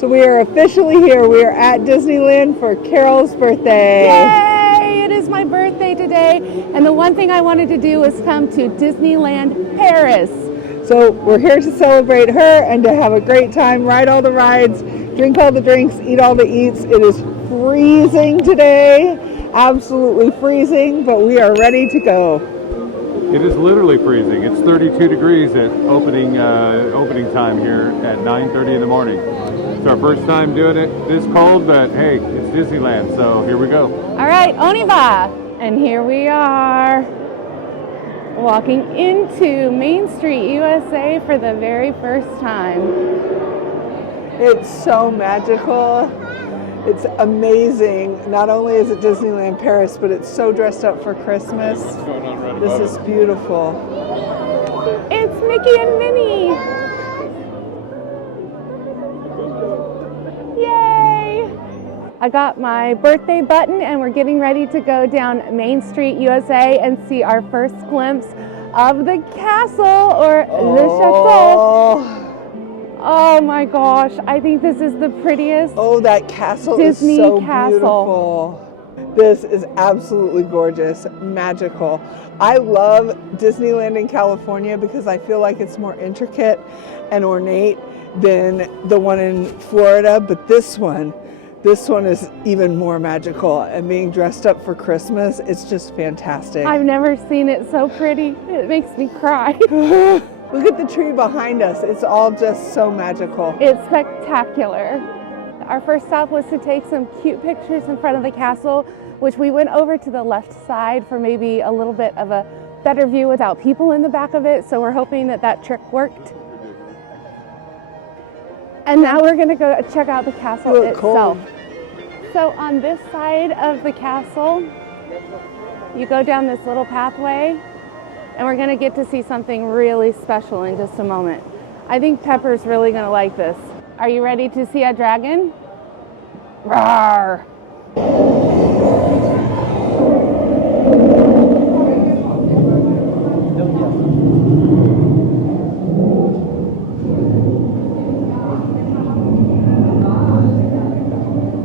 So we are officially here. We are at Disneyland for Carol's birthday. Yay! It is my birthday today, and the one thing I wanted to do was come to Disneyland Paris. So we're here to celebrate her and to have a great time, ride all the rides, drink all the drinks, eat all the eats. It is freezing today, absolutely freezing, but we are ready to go. It is literally freezing. It's 32 degrees at opening time here at 9:30 in the morning. It's our first time doing it this cold, but hey, it's Disneyland, so here we go. All right, on y va. And here we are, walking into Main Street, USA for the very first time. It's so magical. It's amazing. Not only is it Disneyland Paris, but it's so dressed up for Christmas. What's going on right This above is us? beautiful. It's Mickey and Minnie. Yay! I got my birthday button and we're getting ready to go down Main Street, USA and see our first glimpse of the castle or Le Chateau. Oh my gosh, I think this is the prettiest. Oh, that castle Disney is so castle. beautiful. This is absolutely gorgeous, magical. I love Disneyland in California because I feel like it's more intricate and ornate than the one in Florida, but this one is even more magical, and being dressed up for Christmas, it's just fantastic. I've never seen it so pretty. It makes me cry. Look at the tree behind us. It's all just so magical. It's spectacular. Our first stop was to take some cute pictures in front of the castle, which we went over to the left side for maybe a little bit of a better view without people in the back of it. So we're hoping that that trick worked. And now we're gonna go check out the castle itself. So on this side of the castle, you go down this little pathway, and we're gonna get to see something really special in just a moment. I think Pepper's really gonna like this. Are you ready to see a dragon? Roar!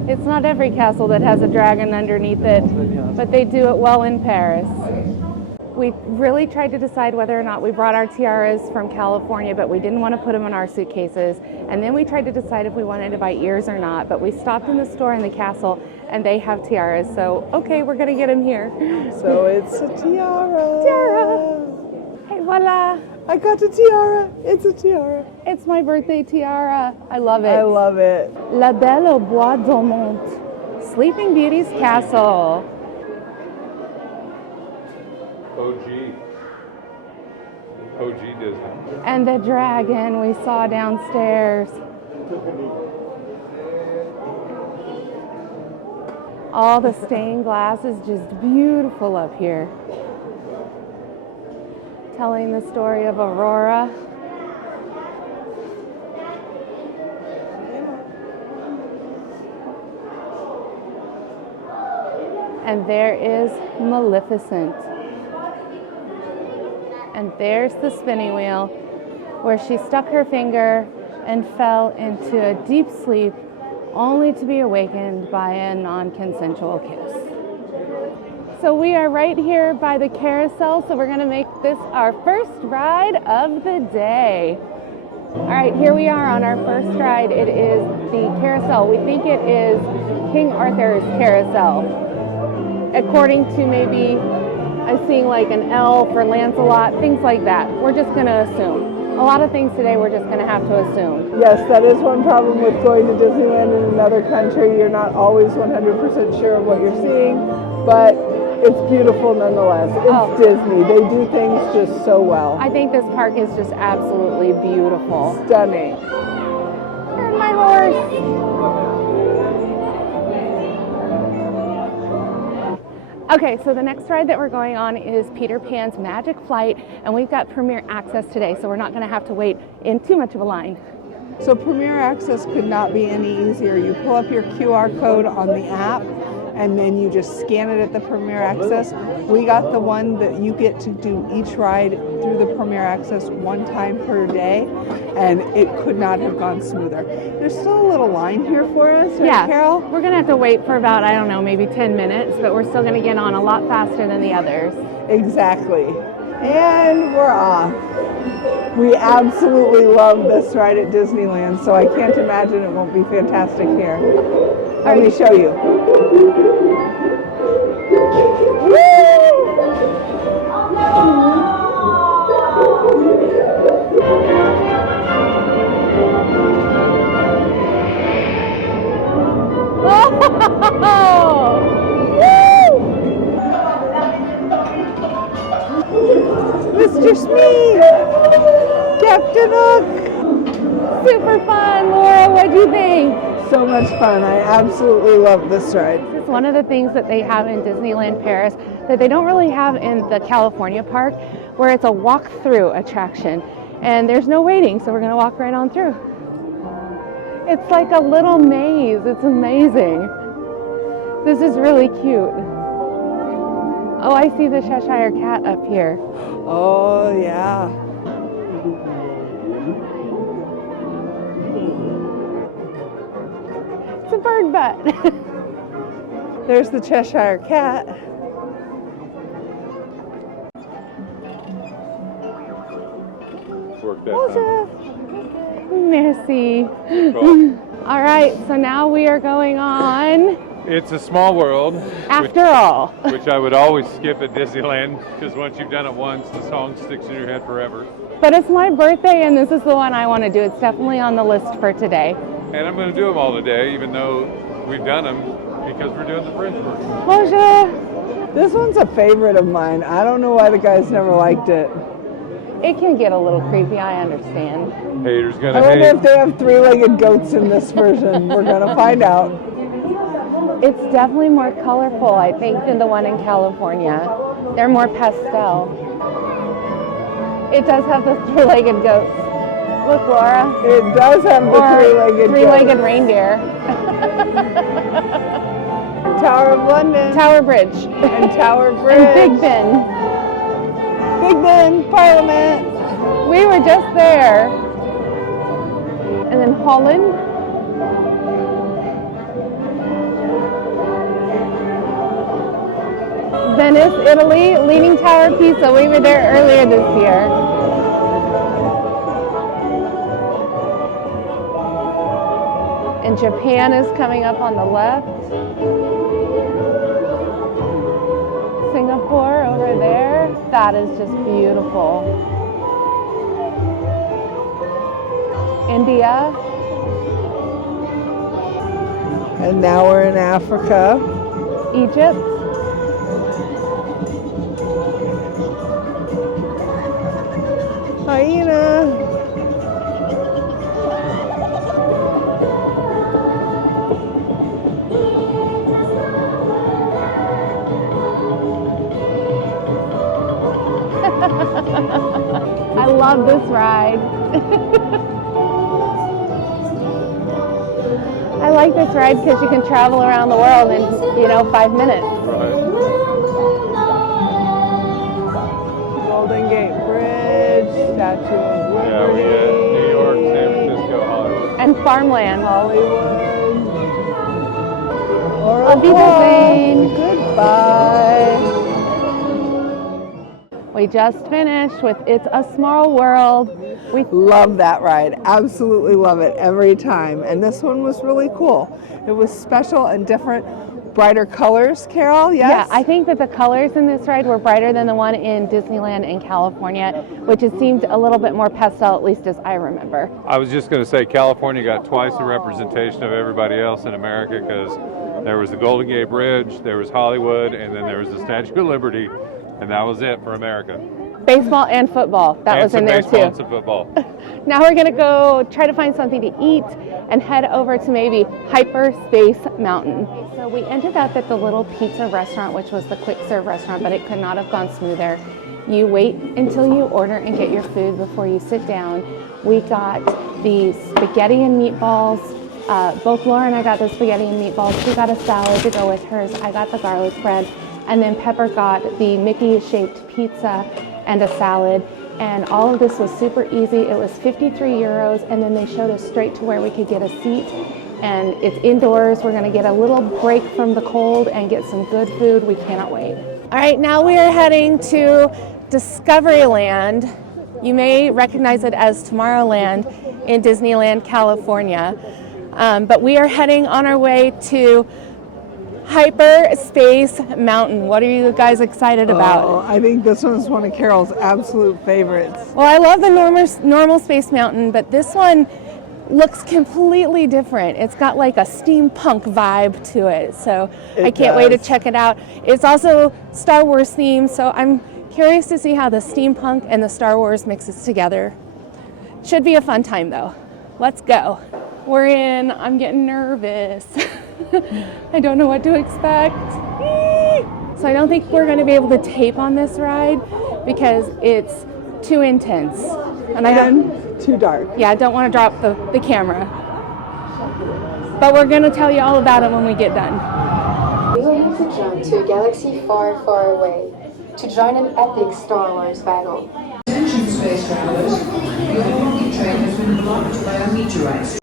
It's not every castle that has a dragon underneath it, but they do it well in Paris. We really tried to decide whether or not we brought our tiaras from California, but we didn't want to put them in our suitcases. And then we tried to decide if we wanted to buy ears or not, but we stopped in the store in the castle and they have tiaras. So, okay, we're gonna get them here. So it's a tiara. Tiara! Hey, voila! I got a tiara. It's a tiara. It's my birthday tiara. I love it. I love it. La Belle au Bois Dormant, Sleeping Beauty's castle. OG Disney. And the dragon we saw downstairs. All the stained glass is just beautiful up here. Telling the story of Aurora. And there is Maleficent. And there's the spinning wheel where she stuck her finger and fell into a deep sleep only to be awakened by a non-consensual kiss. So we are right here by the carousel, so we're gonna make this our first ride of the day. All right, here we are on our first ride. It is the carousel. We think it is King Arthur's carousel. According to maybe I'm seeing like an L for Lancelot, things like that. We're just gonna assume. A lot of things today we're just gonna have to assume. Yes, that is one problem with going to Disneyland in another country. You're not always 100% sure of what you're seeing, but it's beautiful nonetheless. It's Disney. They do things just so well. I think this park is just absolutely beautiful. Stunning. There's my horse. Okay, so the next ride that we're going on is Peter Pan's Magic Flight, and we've got Premier Access today, so we're not gonna have to wait in too much of a line. So Premier Access could not be any easier. You pull up your QR code on the app, and then you just scan it at the Premier Access. We got the one that you get to do each ride through the Premier Access one time per day, and it could not have gone smoother. There's still a little line here for us, right, Yeah, Carol? we're gonna have to wait for about, I don't know, maybe 10 minutes, but we're still gonna get on a lot faster than the others. Exactly. And we're off. We absolutely love this ride at Disneyland, so I can't imagine it won't be fantastic here. Let me show you. Mr. Smee! Captain Hook! Super fun, Laura, what'd you think? So much fun. I absolutely love this ride. It's one of the things that they have in Disneyland Paris that they don't really have in the California park, where it's a walk-through attraction. And there's no waiting, so we're gonna walk right on through. It's like a little maze. It's amazing. This is really cute. Oh, I see the Cheshire Cat up here. Oh, yeah. It's a bird butt. There's the Cheshire Cat. Work that time. Merci. Cool. All right, so now we are going on It's a small world. After All. Which I would always skip at Disneyland, because once you've done it once, the song sticks in your head forever. But it's my birthday and this is the one I want to do. It's definitely on the list for today. And I'm going to do them all today, even though we've done them, because we're doing the French version. Bonjour. This one's a favorite of mine. I don't know why the guys never liked it. It can get a little creepy, I understand. Haters I gonna wonder hate. if they have three-legged goats in this version. We're gonna find out. It's definitely more colorful, I think, than the one in California. They're more pastel. It does have the three-legged goats. Look, Laura. It does have the Or three-legged three-legged goats. reindeer. Tower of London. Tower Bridge. And Tower Bridge. And Big Ben. Big Ben, Parliament. We were just there. And then Holland. Venice, Italy, Leaning Tower of Pisa. We were there earlier this year. And Japan is coming up on the left. Singapore over there. That is just beautiful. India. And now we're in Africa. Egypt. Hyena. I love this ride. I like this ride because you can travel around the world in, 5 minutes. Right. Golden Gate Bridge, Statue of Liberty. Yeah, we had New York, San Francisco, Hollywood. And farmland. Hollywood. Auf Wiedersehen. Goodbye. We just finished with It's a Small World. We Love that ride. Absolutely love it every time. And this one was really cool. It was special and different. Brighter colors, Carol, yes? Yeah, I think that the colors in this ride were brighter than the one in Disneyland in California, which it seemed a little bit more pastel, at least as I remember. I was just going to say California got twice the representation of everybody else in America, because there was the Golden Gate Bridge, there was Hollywood, and then there was the Statue of Liberty, and that was it for America. Baseball and football, that was in there baseball and too. some football. Now we're gonna go try to find something to eat and head over to maybe Hyperspace Mountain. So we ended up at the little pizza restaurant, which was the quick serve restaurant, but it could not have gone smoother. You wait until you order and get your food before you sit down. We got the spaghetti and meatballs, Both Laura and I got the spaghetti and meatballs. She got a salad to go with hers. I got the garlic bread. And then Pepper got the Mickey-shaped pizza and a salad. And all of this was super easy. It was 53 euros, and then they showed us straight to where we could get a seat. And it's indoors. We're gonna get a little break from the cold and get some good food. We cannot wait. All right, now we are heading to Discoveryland. You may recognize it as Tomorrowland in Disneyland, California. But we are heading on our way to Hyperspace Mountain. What are you guys excited about? Oh, I think this one's one of Carol's absolute favorites. Well, I love the normal Space Mountain, but this one looks completely different. It's got like a steampunk vibe to it, so I can't wait to check it out. It's also Star Wars themed, so I'm curious to see how the steampunk and the Star Wars mixes together. Should be a fun time though. Let's go. We're in. I'm getting nervous. I don't know what to expect. So I don't think we're going to be able to tape on this ride because it's too intense. And too dark. Yeah, I don't want to drop the camera. But we're going to tell you all about it when we get done. We will have to jump to a galaxy far, far away to join an epic Star Wars battle. Attention space travelers, your rocket train has been blocked by a meteorite.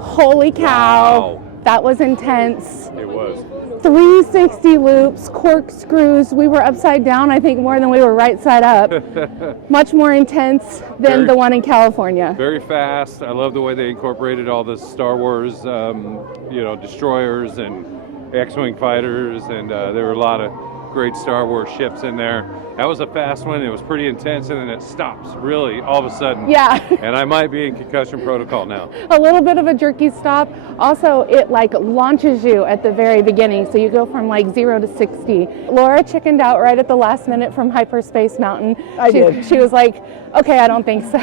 Holy cow, that was intense. It was. 360 loops, corkscrews. We were upside down, I think, more than we were right side up. Much more intense than the one in California. Very fast. I love the way they incorporated all the Star Wars, destroyers and X-Wing fighters, and there were a lot of great Star Wars ships in there. That was a fast one. It was pretty intense, and then it stops really all of a sudden. Yeah. And I might be in concussion protocol now. A little bit of a jerky stop. Also, it like launches you at the very beginning, so you go from like 0 to 60. Laura chickened out right at the last minute from Hyperspace Mountain. She was like, okay, I don't think so.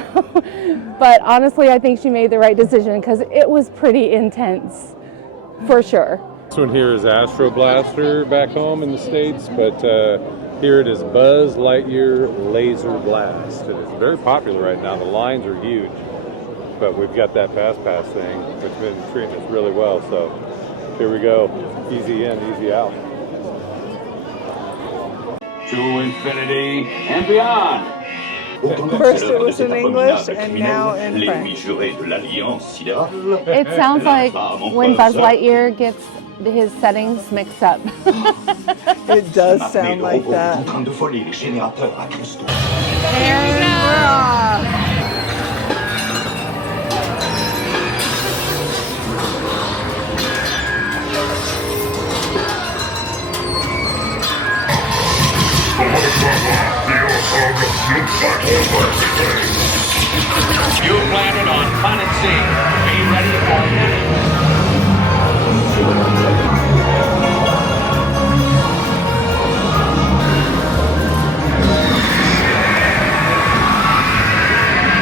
But honestly, I think she made the right decision because it was pretty intense, for sure. This one here is Astro Blaster back home in the States, but here it is Buzz Lightyear Laser Blast. It is very popular right now. The lines are huge, but we've got that Fast Pass thing, which has been treating us really well. So here we go. Easy in, easy out. To infinity and beyond. First it was in English and now in French. It sounds like when Buzz Lightyear gets his settings mixed up. It does sound like that. And we're off. You landed on planet C. Be ready for landing.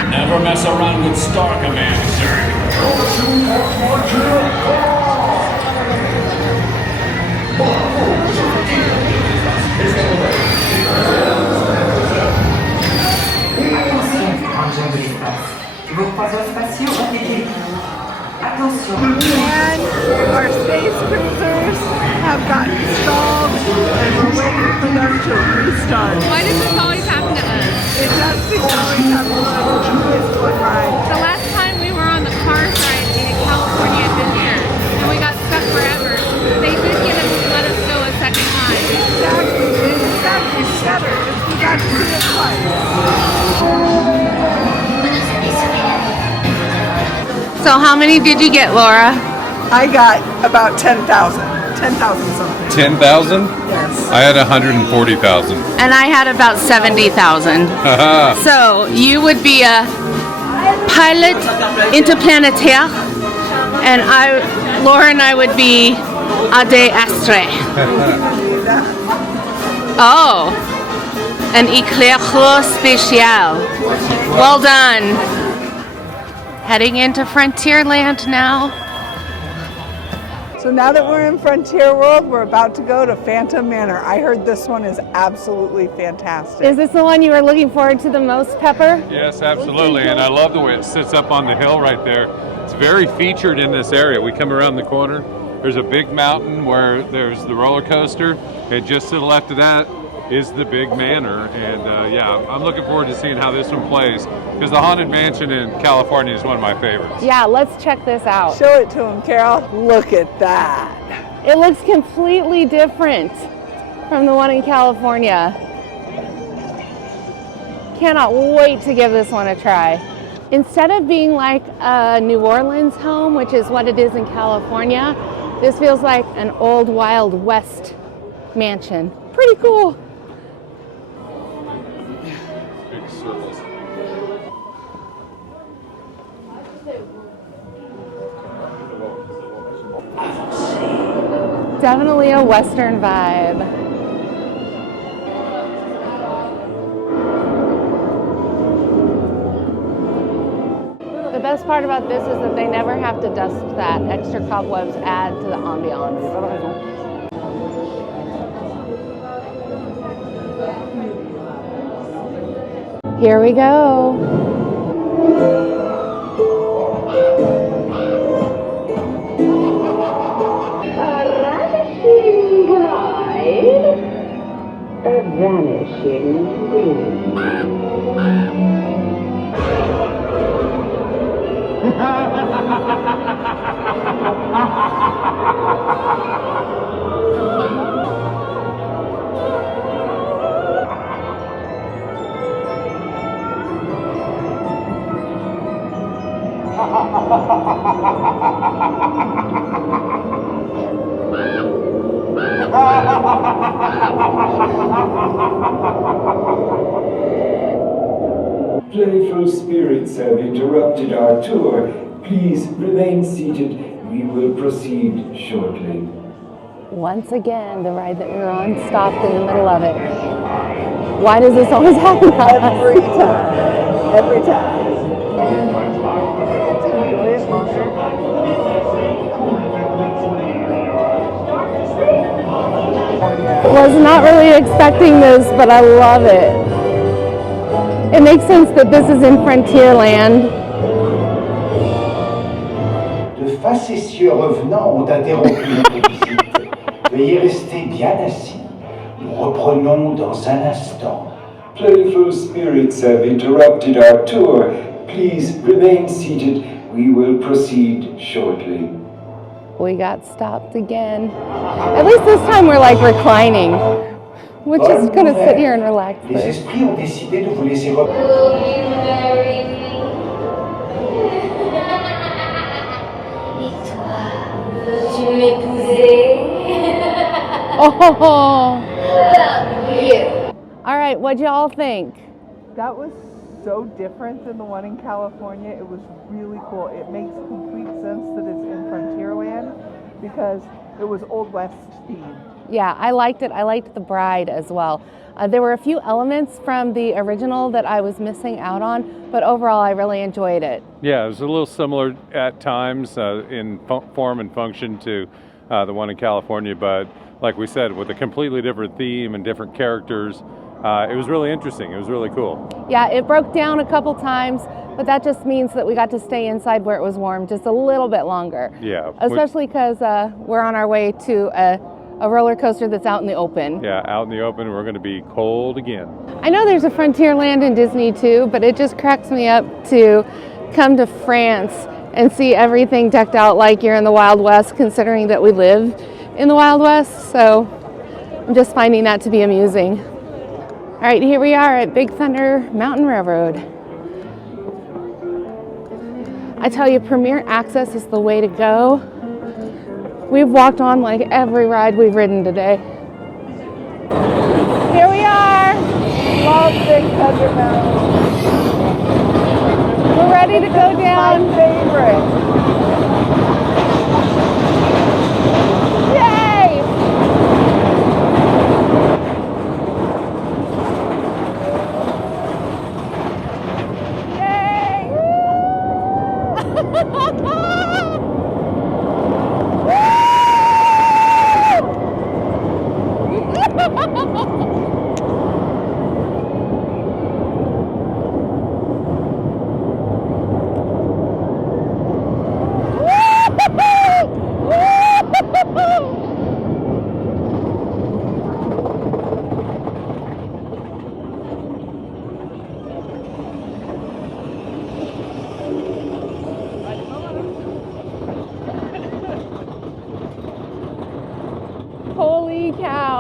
Never mess around with Star Command, sir. And our space cruisers have gotten stalled and we're waiting for them to restart. Why does this always happen to us? It does seem to always happen to us on this one ride. The last time we were on the Cars ride in California Adventure and we got stuck forever, they did let us go a second time. Exactly. It's actually better if we got to see it twice. So how many did you get, Laura? I got about 10,000. 10,000 something. 10,000? Yes. I had 140,000. And I had about 70,000. So you would be a pilot interplanetaire, and Laura and I would be a des astres. Oh, an éclaireur spécial. Well done. Heading into Frontierland now. So now that we're in Frontier World, we're about to go to Phantom Manor. I heard this one is absolutely fantastic. Is this the one you were looking forward to the most, Pepper? Yes, absolutely, and I love the way it sits up on the hill right there. It's very featured in this area. We come around the corner, there's a big mountain where there's the roller coaster, and just to the left of that is the big manor. And yeah, I'm looking forward to seeing how this one plays, because the Haunted Mansion in California is one of my favorites. Yeah, let's check this out. Show it to him, Carol. Look at that. It looks completely different from the one in California. Cannot wait to give this one a try. Instead of being like a New Orleans home, which is what it is in California, this feels like an old Wild West mansion. Pretty cool. Big circles. Definitely a Western vibe. The best part about this is that they never have to dust that. Extra cobwebs add to the ambiance. Here we go. A vanishing dream. Playful spirits have interrupted our tour. Please remain seated. We will proceed shortly. Once again, the ride that we were on stopped in the middle of it. Why does this always happen to us? Every time. Every time. Was not really expecting this, but I love it. It makes sense that this is in Frontierland. De facétieux revenants ont interrompu notre visite. Veuillez rester bien assis. Nous reprenons dans un instant. Playful spirits have interrupted our tour. Please remain seated. We will proceed shortly. We got stopped again. At least this time we're like reclining. We're just gonna sit here and relax. Les esprits ont décidé de vous laisser reprendre. Et toi, veux-tu m'épouser? Oh! All right, what'd y'all think? That was so different than the one in California. It was really cool. It makes complete sense that it's in Frontierland because it was Old West themed. Yeah, I liked it. I liked the bride as well. There were a few elements from the original that I was missing out on, but overall I really enjoyed it. Yeah, it was a little similar at times in form and function to the one in California, but like we said, with a completely different theme and different characters, it was really interesting. It was really cool. Yeah, it broke down a couple times, but that just means that we got to stay inside where it was warm just a little bit longer. Yeah. Especially because we're on our way to a roller coaster that's out in the open. Yeah, out in the open, we're going to be cold again. I know there's a Frontierland in Disney too, but it just cracks me up to come to France and see everything decked out like you're in the Wild West, considering that we live in the Wild West. So I'm just finding that to be amusing. All right, here we are at Big Thunder Mountain Railroad. I tell you, Premier Access is the way to go. We've walked on like every ride we've ridden today. Here we are. Love Big Thunder Mountain. We're ready to go down. My favorite. Yay! Yay!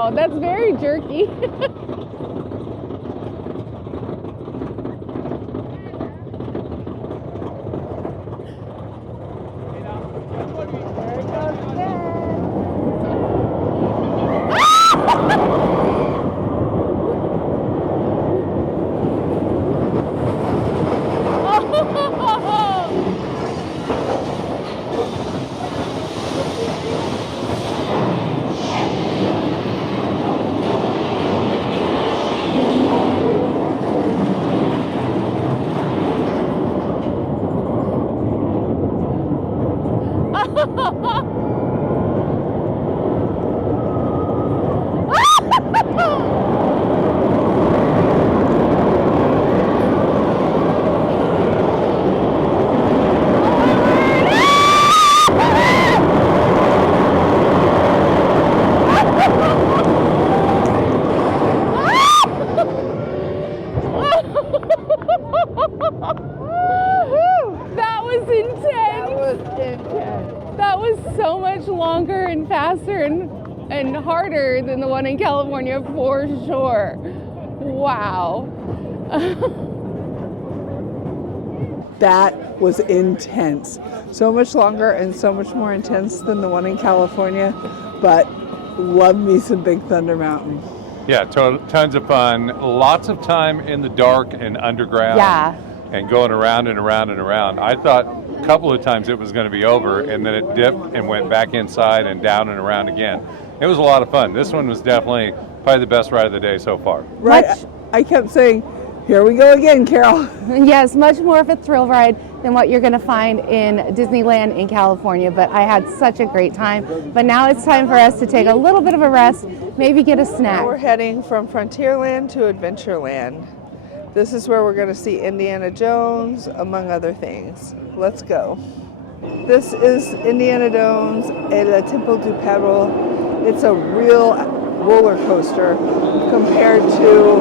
Wow, that's very jerky. That was intense. That was so much longer and faster and harder than the one in California for sure. Wow. That was intense. So much longer and so much more intense than the one in California, but love me some Big Thunder Mountain. Yeah, tons of fun. Lots of time in the dark and underground. Yeah. And going around and around and around. I thought a couple of times it was going to be over, and then it dipped and went back inside and down and around again. It was a lot of fun. This one was definitely probably the best ride of the day so far. Right. I kept saying, here we go again, Carol. Yes, much more of a thrill ride than what you're going to find in Disneyland in California, but I had such a great time. But now it's time for us to take a little bit of a rest, maybe get a snack. We're heading from Frontierland to Adventureland. This is where we're going to see Indiana Jones, among other things. Let's go. This is Indiana Jones et le Temple du Péril. It's a real roller coaster compared to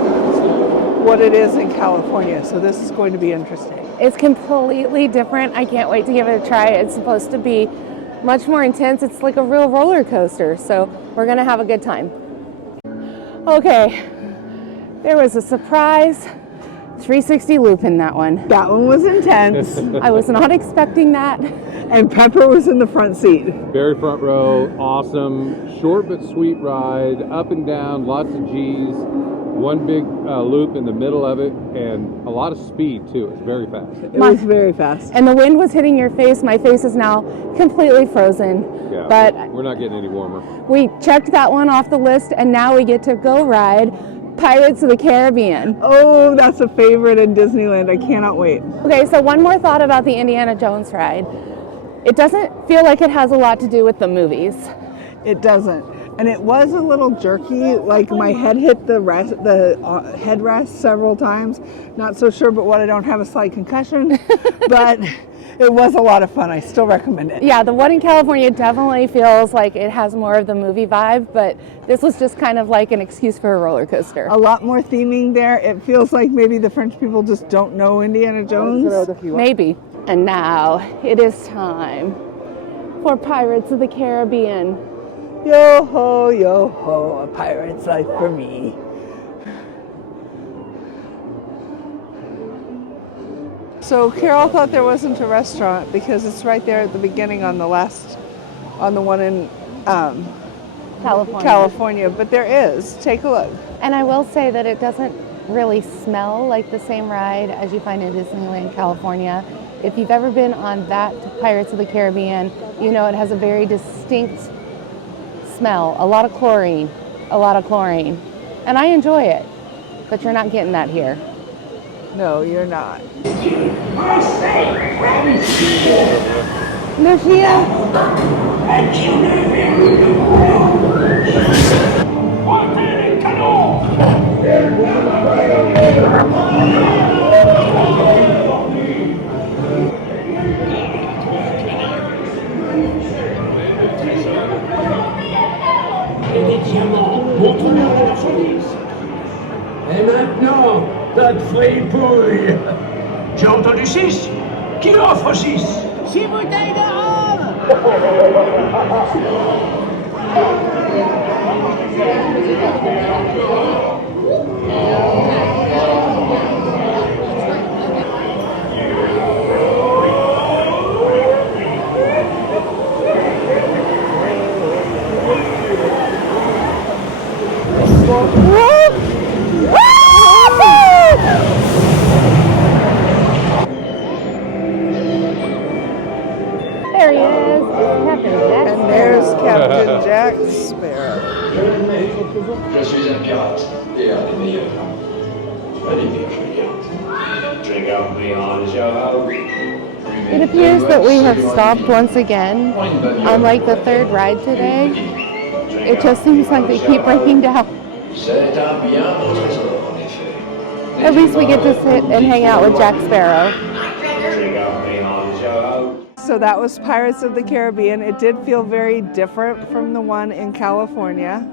what it is in California, so this is going to be interesting. It's completely different. I can't wait to give it a try. It's supposed to be much more intense. It's like a real roller coaster, so we're going to have a good time. Okay, there was a surprise 360 loop in that one. That one was intense. I was not expecting that. And Pepper was in the front seat. Very front row, awesome, short but sweet ride, up and down, lots of G's, one big loop in the middle of it, and a lot of speed too. It's very fast. It was very fast. And the wind was hitting your face. My face is now completely frozen. Yeah, but we're not getting any warmer. We checked that one off the list, and now we get to go ride Pirates of the Caribbean. Oh, that's a favorite in Disneyland. I cannot wait. Okay, so one more thought about the Indiana Jones ride. It doesn't feel like it has a lot to do with the movies. It doesn't. And it was a little jerky, like my head hit the headrest several times. Not so sure but what, I don't have a slight concussion, but it was a lot of fun. I still recommend it. Yeah, the one in California definitely feels like it has more of the movie vibe, but this was just kind of like an excuse for a roller coaster. A lot more theming there. It feels like maybe the French people just don't know Indiana Jones. Maybe. And now it is time for Pirates of the Caribbean. Yo ho, a pirate's life for me. So Carol thought there wasn't a restaurant because it's right there at the beginning on the one in California, but there is. Take a look. And I will say that it doesn't really smell like the same ride as you find in Disneyland California. If you've ever been on that Pirates of the Caribbean, you know it has a very distinct smell, a lot of chlorine. And I enjoy it, but you're not getting that here. No, you're not. Lucia? Et des diamants, montre-leur la police. Et maintenant, notre fripouille. J'ai entendu 6. Qui offre 6? 6 bouteilles de rhum. There he is, Captain Jack And there's Captain Jack Sparrow. Je suis un pirate et un des meilleurs. Allez, bien, je regarde. Drink up beyond your It appears that we have stopped once again. Unlike the third ride today, it just seems like they keep breaking down. C'est un bien beau trésor, en effet. At least we get to sit and hang out with Jack Sparrow. Drink up beyond your So that was Pirates of the Caribbean. It did feel very different from the one in California.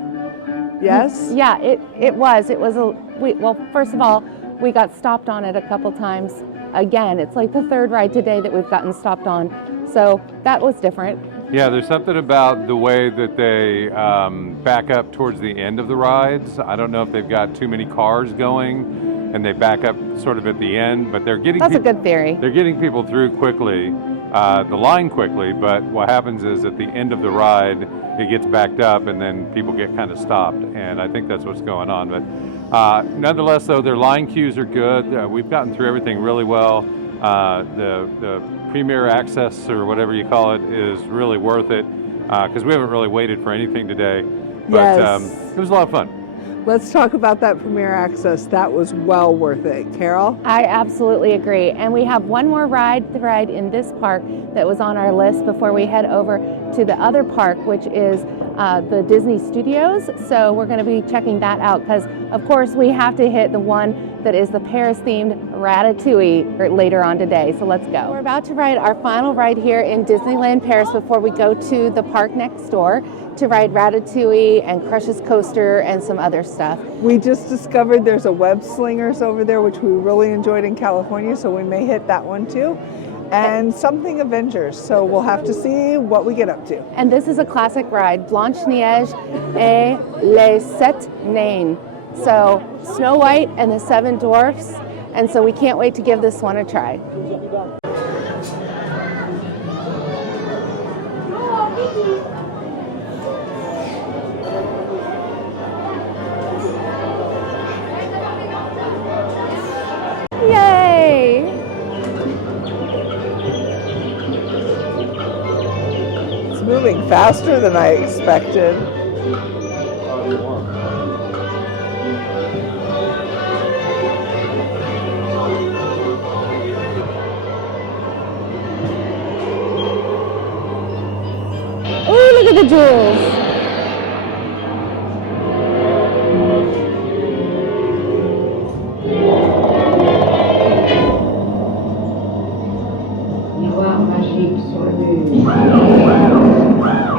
Yes? Yeah, it was. It was well, first of all, we got stopped on it a couple times. Again, it's like the third ride today that we've gotten stopped on. So that was different. Yeah, there's something about the way that they back up towards the end of the rides. I don't know if they've got too many cars going and they back up sort of at the end, but they're getting That's a good theory. They're getting people through quickly, the line quickly, but what happens is at the end of the ride, it gets backed up and then people get kind of stopped, and I think that's what's going on. But nonetheless, though, their line queues are good. We've gotten through everything really well. The Premier Access, or whatever you call it, is really worth it because we haven't really waited for anything today. But Yes. it was a lot of fun. Let's talk about that Premier Access. That was well worth it. Carol? I absolutely agree. And we have one more ride in this park that was on our list before we head over to the other park, which is the Disney Studios. So we're going to be checking that out because, of course, we have to hit the one that is the Paris-themed Ratatouille later on today. So let's go. We're about to ride our final ride here in Disneyland Paris before we go to the park next door to ride Ratatouille and Crush's Coaster and some other stuff. We just discovered there's a web slingers over there, which we really enjoyed in California, so we may hit that one too. And something Avengers, so we'll have to see what we get up to. And this is a classic ride, Blanche-Neige et les Sept Nains. So Snow White and the Seven Dwarfs, and so we can't wait to give this one a try. Yay! It's moving faster than I expected. Oh, look at the jewels. Miroir magique sur le mur.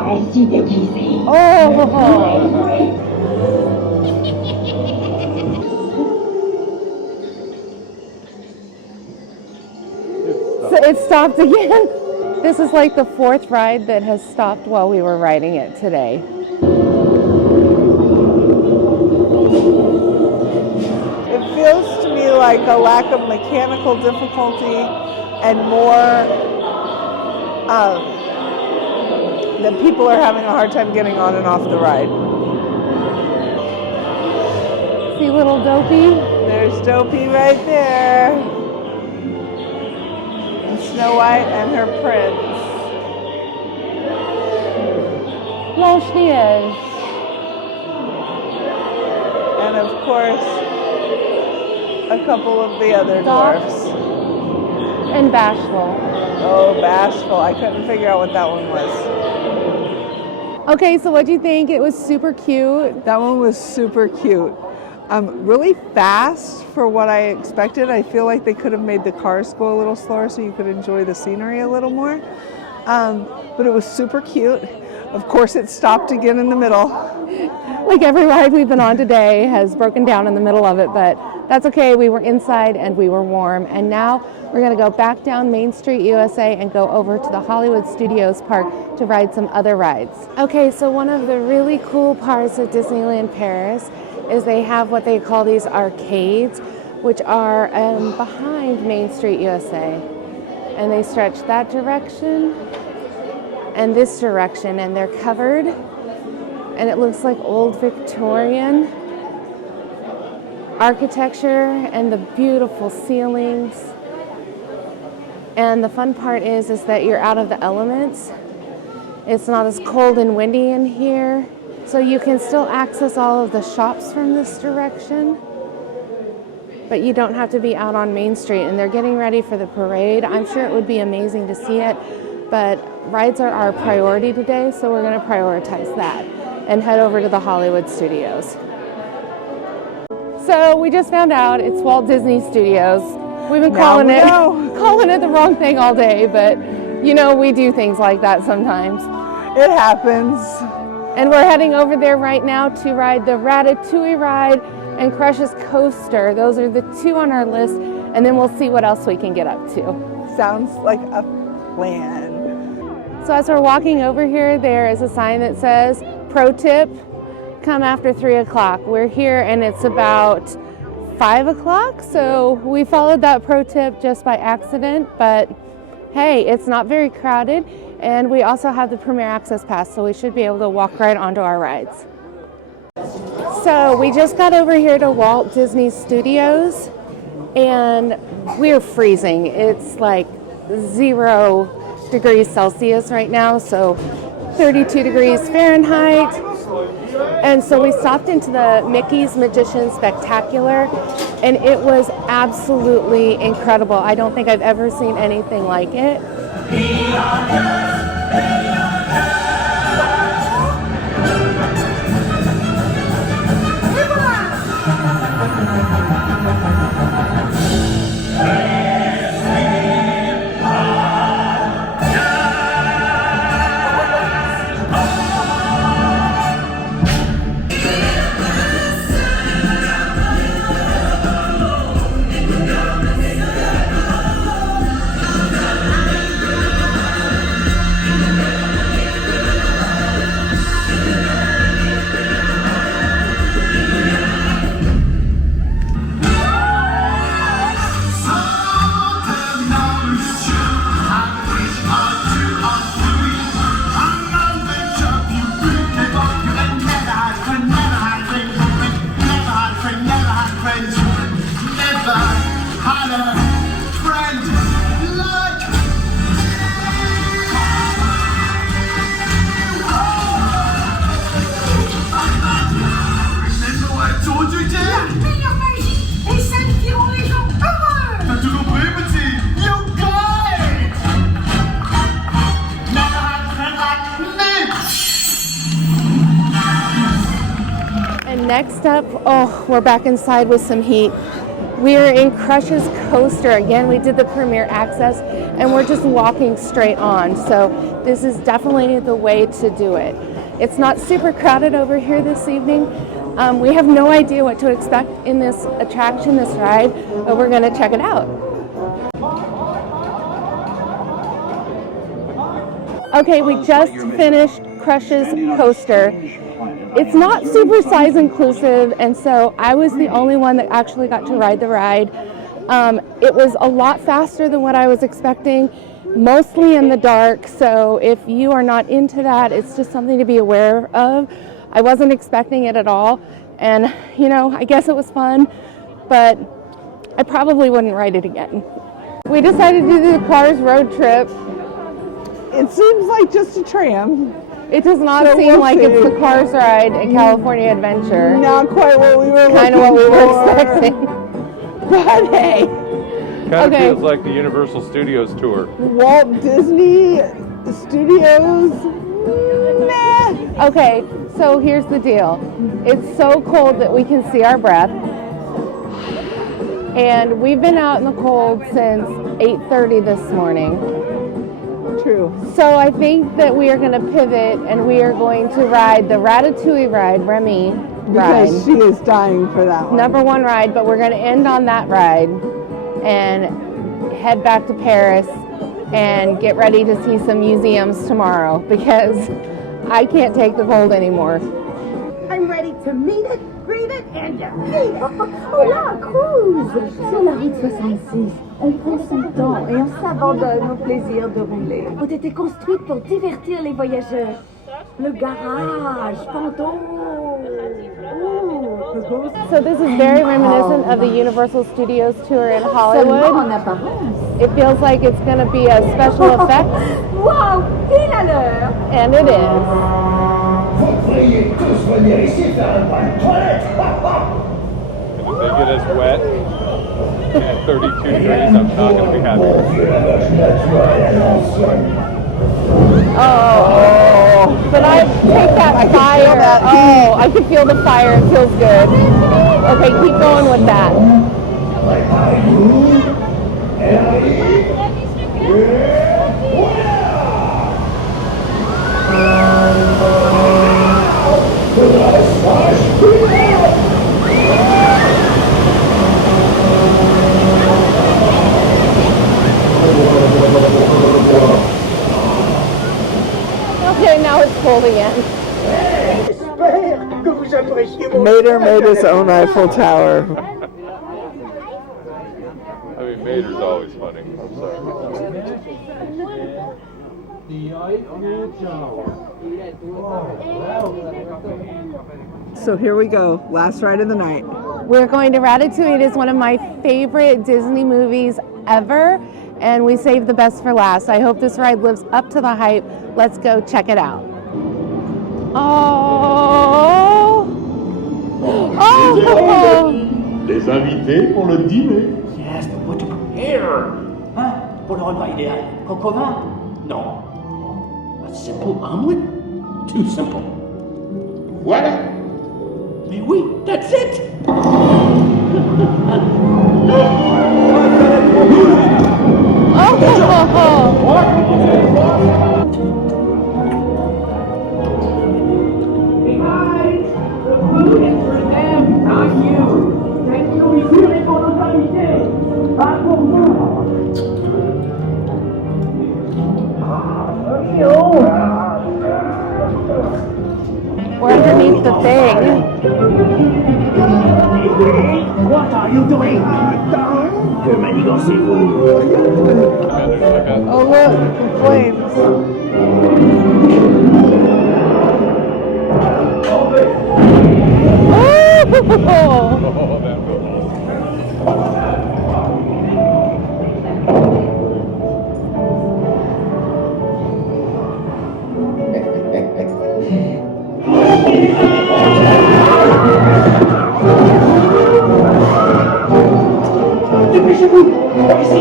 Ainsi déguisé. So it stopped again. This is like the fourth ride that has stopped while we were riding it today. It feels to me like a lack of mechanical difficulty and more that people are having a hard time getting on and off the ride. See little Dopey? There's Dopey right there. And Snow White and her prince. Blanche-Neige. And of course, a couple of the other dwarfs. And Bashful. Oh, Bashful. I couldn't figure out what that one was. Okay, so what do you think? It was super cute. That one was super cute. Really fast for what I expected. I feel like they could have made the cars go a little slower so you could enjoy the scenery a little more. But it was super cute. Of course, it stopped again in the middle. Like every ride we've been on today has broken down in the middle of it, but that's okay. We were inside and we were warm. And now We're going to go back down Main Street USA and go over to the Hollywood Studios Park to ride some other rides. Okay, so one of the really cool parts of Disneyland Paris is they have what they call these arcades, which are behind Main Street USA. And they stretch that direction and this direction, and they're covered. And it looks like old Victorian architecture and the beautiful ceilings. And the fun part is that you're out of the elements. It's not as cold and windy in here. So you can still access all of the shops from this direction, but you don't have to be out on Main Street. And they're getting ready for the parade. I'm sure it would be amazing to see it, but rides are our priority today, so we're gonna prioritize that and head over to the Hollywood Studios. So we just found out it's Walt Disney Studios. We've been calling it the wrong thing all day, but you know, we do things like that sometimes. It happens. And we're heading over there right now to ride the Ratatouille ride and Crush's Coaster. Those are the two on our list, and then we'll see what else we can get up to. Sounds like a plan. So as we're walking over here, there is a sign that says, pro tip, come after 3 o'clock. We're here and it's about 5 o'clock, so we followed that pro tip just by accident, but hey, it's not very crowded, and we also have the Premier Access Pass, so we should be able to walk right onto our rides. So we just got over here to Walt Disney Studios, and we're freezing. It's like 0 degrees Celsius right now, so 32 degrees Fahrenheit. And so we stopped into the Mickey's Magician Spectacular, and it was absolutely incredible. I don't think I've ever seen anything like it. Next up, we're back inside with some heat. We're in Crush's Coaster. Again, we did the Premier Access, and we're just walking straight on. So this is definitely the way to do it. It's not super crowded over here this evening. We have no idea what to expect in this attraction, this ride, but we're gonna check it out. Okay, we just finished Crush's Coaster. It's not super size inclusive, and so I was the only one that actually got to ride the ride. It was a lot faster than what I was expecting, mostly in the dark, so if you are not into that, it's just something to be aware of. I wasn't expecting it at all, and you know, I guess it was fun, but I probably wouldn't ride it again. We decided to do the Cars road trip. It seems like just a tram. It does not seem like it's the Cars ride in California Adventure. Not quite what we were kind of what we were expecting. But hey. Kind of feels like the Universal Studios tour. Walt Disney Studios. Meh. Okay, so here's the deal. It's so cold that we can see our breath. And we've been out in the cold since 8:30 this morning. True. So I think that we are going to pivot and we are going to ride the Ratatouille ride, Rémy ride. Because she is dying for that one. Number 1 ride, but we're going to end on that ride. And head back to Paris and get ready to see some museums tomorrow because I can't take the cold anymore. I'm ready to meet it, greet it, and defeat it. Oh là, cruise! Sur la route 66, on prend son temps et on s'abandonne au plaisir de rouler. Ont été construites pour divertir les voyageurs. Le garage, Panto. So this is very reminiscent of the Universal Studios tour in Hollywood. It feels like it's going to be a special effect. Wow, pile à l'heure! And it is. Vous devriez tous venir ici faire un bain de toilette. If they get us wet at 32 degrees, I'm not going to be happy. Oh, but I take that fire. Oh, I can feel the fire. It feels good. Okay, keep going with that. Okay, now it's cold again. Mater made his own Eiffel Tower. I mean, Mater's always funny. I'm sorry. So here we go, last ride of the night. We're going to Ratatouille. It is one of my favorite Disney movies ever, and we saved the best for last. I hope this ride lives up to the hype. Let's go check it out. Oh! Oh! Les invités pour le dîner. Yes, but what to prepare? Hein? Pour le repas idéal. Coco vin? Non. A simple omelet? Too simple. Voilà. Mais oui, that's it! We're underneath the thing. What are you doing? Que manigancez-vous? Oh look, flames. Dépêchez-vous! Par ici!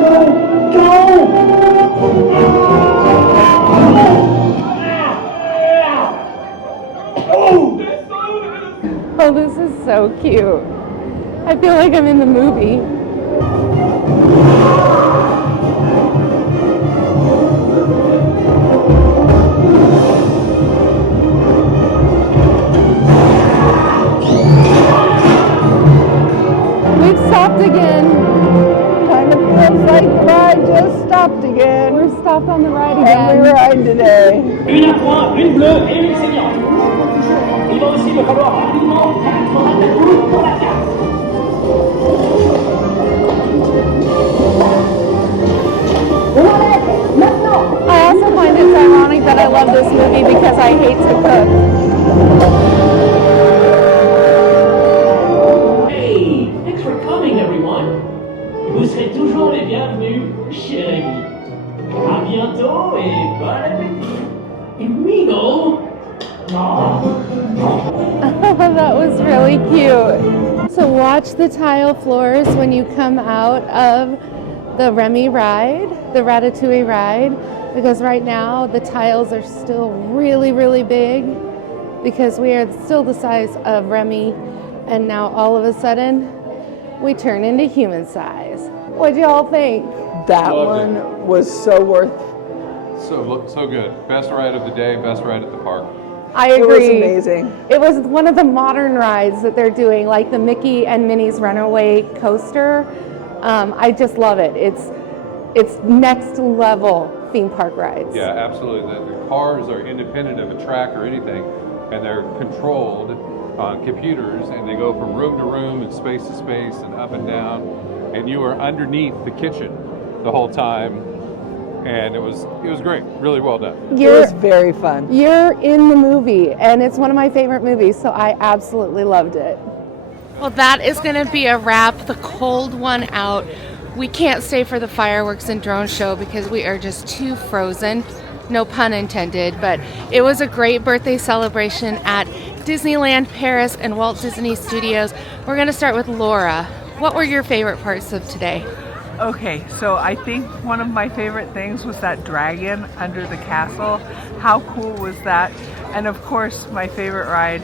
Go! Go! Oh, this is so cute. I feel like I'm in the movie. We've stopped again. Kind of feels like the ride just stopped again. We're stopped on the ride again. Every ride today. Une à point, une bleue et une saignante. Il va aussi me falloir rapidement 4 ratatouilles pour la carte. I also find it ironic that I love this movie because I hate to cook. Hey, thanks for coming, everyone. Vous serez toujours les bienvenus chez Rémy. À bientôt et bon appétit. Amigo. That was really cute. So watch the tile floors when you come out of the Rémy ride, the Ratatouille ride, because right now the tiles are still really, really big because we are still the size of Rémy, and now all of a sudden we turn into human size. What do y'all think? That Loved one was so worth. So good. Best ride of the day, best ride at the park. I agree. It was amazing. It was one of the modern rides that they're doing, like the Mickey and Minnie's Runaway Coaster. I just love it. It's next level theme park rides. Yeah, absolutely. The cars are independent of a track or anything, and they're controlled on computers, and they go from room to room and space to space and up and down, and you are underneath the kitchen the whole time, and it was great. Really well done. It was very fun. You're in the movie, and it's one of my favorite movies, so I absolutely loved it. Well, that is going to be a wrap. The cold one out. We can't stay for the fireworks and drone show because we are just too frozen. No pun intended, but it was a great birthday celebration at Disneyland Paris and Walt Disney Studios. We're going to start with Laura. What were your favorite parts of today? Okay, so I think one of my favorite things was that dragon under the castle. How cool was that? And of course, my favorite ride,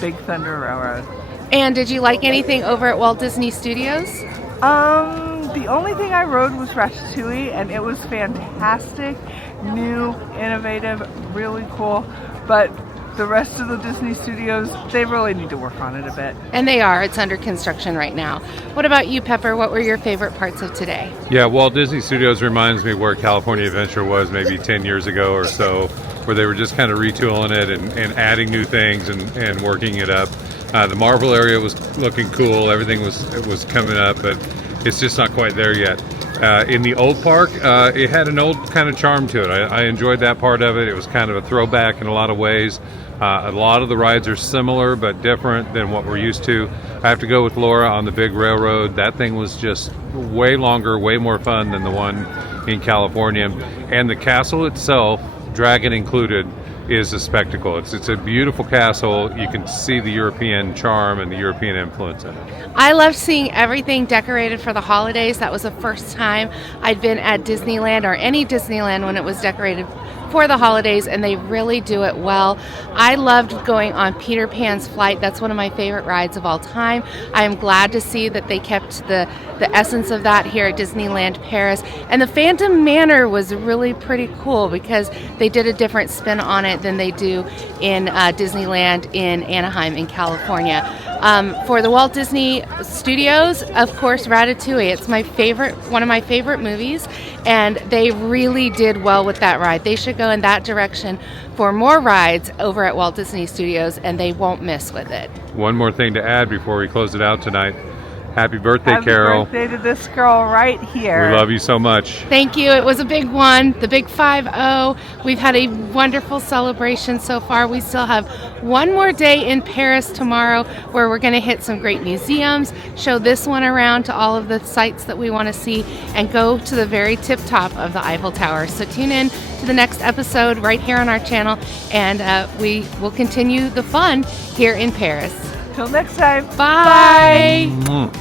Big Thunder Railroad. And did you like anything over at Walt Disney Studios? The only thing I rode was Ratatouille, and it was fantastic, new, innovative, really cool. But the rest of the Disney Studios, they really need to work on it a bit. And they are. It's under construction right now. What about you, Pepper? What were your favorite parts of today? Yeah, Walt Disney Studios reminds me where California Adventure was maybe 10 years ago or so, where they were just kind of retooling it and adding new things and working it up. The Marvel area was looking cool. Everything was coming up, but it's just not quite there yet. In the old park, it had an old kind of charm to it. I enjoyed that part of it. It was kind of a throwback in a lot of ways. A lot of the rides are similar but different than what we're used to. I have to go with Laura on the big railroad. That thing was just way longer, way more fun than the one in California. And the castle itself, dragon included, is a spectacle. It's a beautiful castle. You can see the European charm and the European influence in it. I loved seeing everything decorated for the holidays. That was the first time I'd been at Disneyland or any Disneyland when it was decorated for the holidays, and they really do it well. I loved going on Peter Pan's Flight. That's one of my favorite rides of all time. I am glad to see that they kept the essence of that here at Disneyland Paris. And the Phantom Manor was really pretty cool because they did a different spin on it than they do in Disneyland in Anaheim in California. For the Walt Disney Studios, of course, Ratatouille. It's one of my favorite movies, and they really did well with that ride. They should go in that direction for more rides over at Walt Disney Studios, and they won't miss with it. One more thing to add before we close it out tonight. Happy birthday, Carol. Happy birthday to this girl right here. We love you so much. Thank you. It was a big one, the big 5-0. We've had a wonderful celebration so far. We still have one more day in Paris tomorrow where we're going to hit some great museums, show this one around to all of the sites that we want to see, and go to the very tip top of the Eiffel Tower. So tune in to the next episode right here on our channel, and we will continue the fun here in Paris. Till next time. Bye. Bye.